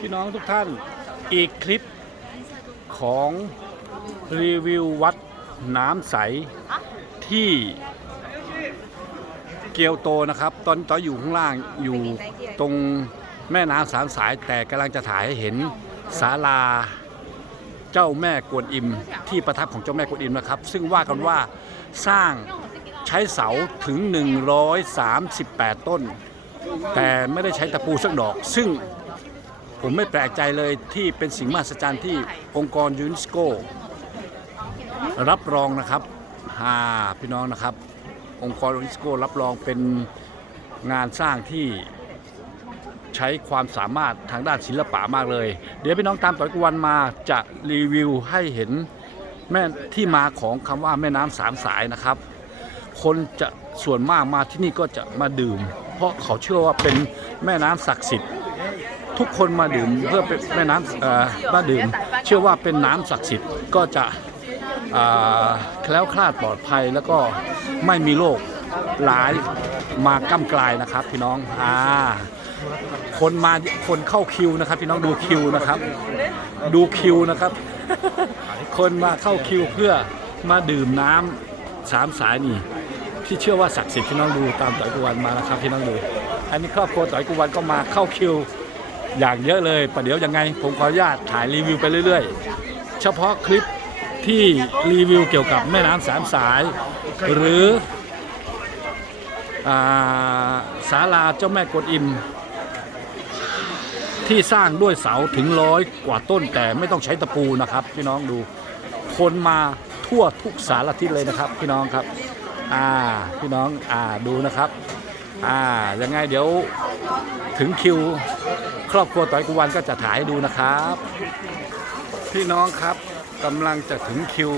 พี่น้องทุกท่านอีกคลิปของรีวิววัดน้ำใสที่เกียวโตนะครับ ตอนตอนอยู่ข้างล่างอยู่ตรงแม่น้ำสามสายแต่กำลังจะถ่ายให้เห็นศาลาเจ้าแม่กวนอิม ที่ประทับของเจ้าแม่กวนอิมนะครับ ซึ่งว่ากันว่าสร้างใช้เสาถึง 138 ต้น แต่ไม่ได้ใช้ตะปูสักดอก ซึ่ง ผมไม่แปลกใจเลยที่เป็นสิ่งมหัศจรรย์ที่องค์กรยูเนสโก รับรองนะครับฮาพี่น้องนะครับ องค์กรยูเนสโกรับรองเป็นงานสร้างที่ใช้ความสามารถทางด้านศิลปะมากเลย เดี๋ยวพี่น้องตามต่อยกวันมาจะรีวิวให้เห็นแม่ที่มาของคำว่าแม่น้ำสามสายนะครับ คนจะส่วนมากมาที่นี่ก็จะมาดื่ม เพราะเขาเชื่อว่าเป็นแม่น้ำศักดิ์สิทธิ์ ทุกคนมาดื่มเพื่อเป็นแม่น้ำเอ่อมาดื่ม เชื่อว่าเป็นน้ำศักดิ์สิทธิ์ก็จะแคล้วคลาดปลอดภัยแล้วก็ไม่มีโรคหลายมาก้ำกลายนะครับ พี่น้องอ่าคนมาคนเข้าคิวนะครับ พี่น้องดูคิวนะครับ ดูคิวนะครับ คนมาเข้าคิวเพื่อมาดื่มน้ำสามสายนี่ที่เชื่อว่าศักดิ์สิทธิ์พี่น้องดูตามต่อยกุวันมานะครับพี่น้องดู อันนี้ครอบครัวต่อยกุวันก็มาเข้าคิว อย่างเยอะเลยประเดี๋ยวยังไง ผมขออนุญาตถ่ายรีวิวไปเรื่อยๆ เฉพาะคลิปที่รีวิวเกี่ยวกับแม่น้ำสามสาย หรือศาลาเจ้าแม่กวนอิม ที่สร้างด้วยเสาถึงร้อยกว่าต้นแต่ไม่ต้องใช้ตะปูนะครับ พี่น้องดู คนมาทั่วทุกสารทิศเลยนะครับ พี่น้องครับอ่าพี่น้องอ่าดูนะครับอ่ายังไงเดี๋ยวถึงคิว ครอบครัวต่อยกุวันก็จะถ่ายให้ดูนะครับ พี่น้องครับกำลังจะถึงคิว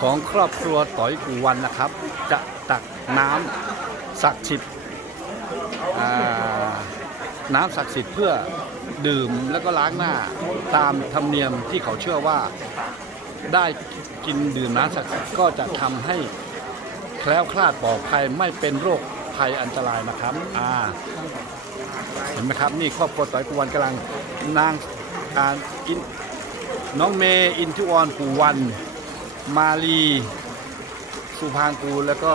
ของครอบครัวต่อยกุวันนะครับ จะตักน้ำศักดิ์สิทธิ์น้ำศักดิ์สิทธิ์เพื่อดื่มแล้วก็ล้างหน้าตามธรรมเนียมที่เขาเชื่อว่าได้กินดื่มน้ำศักดิ์สิทธิ์ก็จะทำให้แคล้วคลาดปลอดภัยไม่เป็นโรคภัยอันตรายนะครับอ่า เห็นไหมครับนี่ครอบครัวต่อยกูวันกำลังนางอ่าอินน้องเมย์อินทิวอนกูวัน มาลีสุพางกูแล้วก็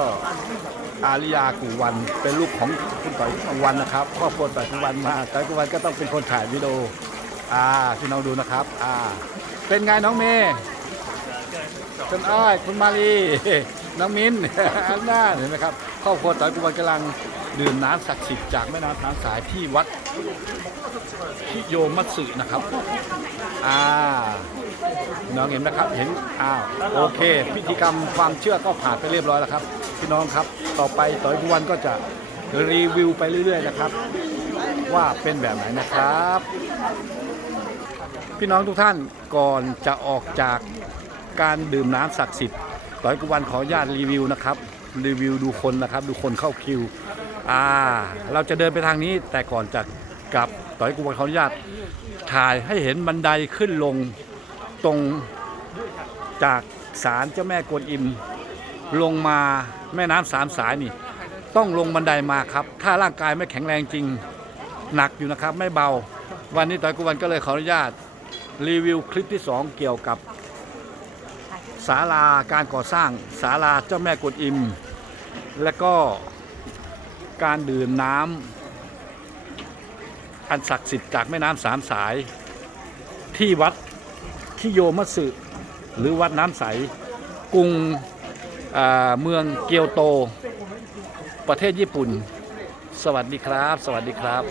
อาริยากูวันเป็นลูกของคุณต่อยกูวันนะครับครอบครัวต่อยกูวันมาต่อยกูวันก็ต้องเป็นคนถ่ายวิดีโออ่าพี่น้องดูนะครับอ่าเป็นไงน้องเมย์คุณอ้อยคุณมาลีน้องมิ้นอันน่าเห็นไหมครับค รอบครัวต่อยกูวันกำลังดื่มน้ำศักดิ์สิทธิ์จากแม่น้ำทางสายที่วัดพิโยมัตสึนะครับอ่าน้องเห็นนะครับเห็นอ้าวโอเค พิธีกรรมความเชื่อก็ผ่านไปเรียบร้อยแล้วครับ พี่น้องครับต่อไปต่อยกุวันก็จะรีวิวไปเรื่อยๆนะครับ ว่าเป็นแบบไหนนะครับ พี่น้องทุกท่านก่อนจะออกจากการดื่มน้ำศักดิ์สิทธิ์ต่อยกุวันขออนุญาตรีวิวนะครับ รีวิวดูคนนะครับ ดูคนเข้าคิว อ่า เราจะเดินไปทางนี้แต่ก่อนจะกลับต่อยกุวันขออนุญาตถ่ายให้เห็นบันไดขึ้นลงตรงจากศาลเจ้าแม่กวนอิม ลงมาแม่น้ำสามสายนี่ ต้องลงบันไดมาครับ ถ้าร่างกายไม่แข็งแรงจริง หนักอยู่นะครับ ไม่เบา วันนี้ต่อยกุวันก็เลยขออนุญาตรีวิวคลิปที่ 2 เกี่ยวกับ ศาลาการก่อสร้างศาลาเจ้าแม่กวนอิม และก็การดื่มน้ำอันศักดิ์สิทธิ์จากแม่น้ำสามสาย ที่วัดคิโยมัสึหรือวัดน้ำใสกรุงเมืองเกียวโต ประเทศญี่ปุ่น สวัสดีครับ สวัสดีครับ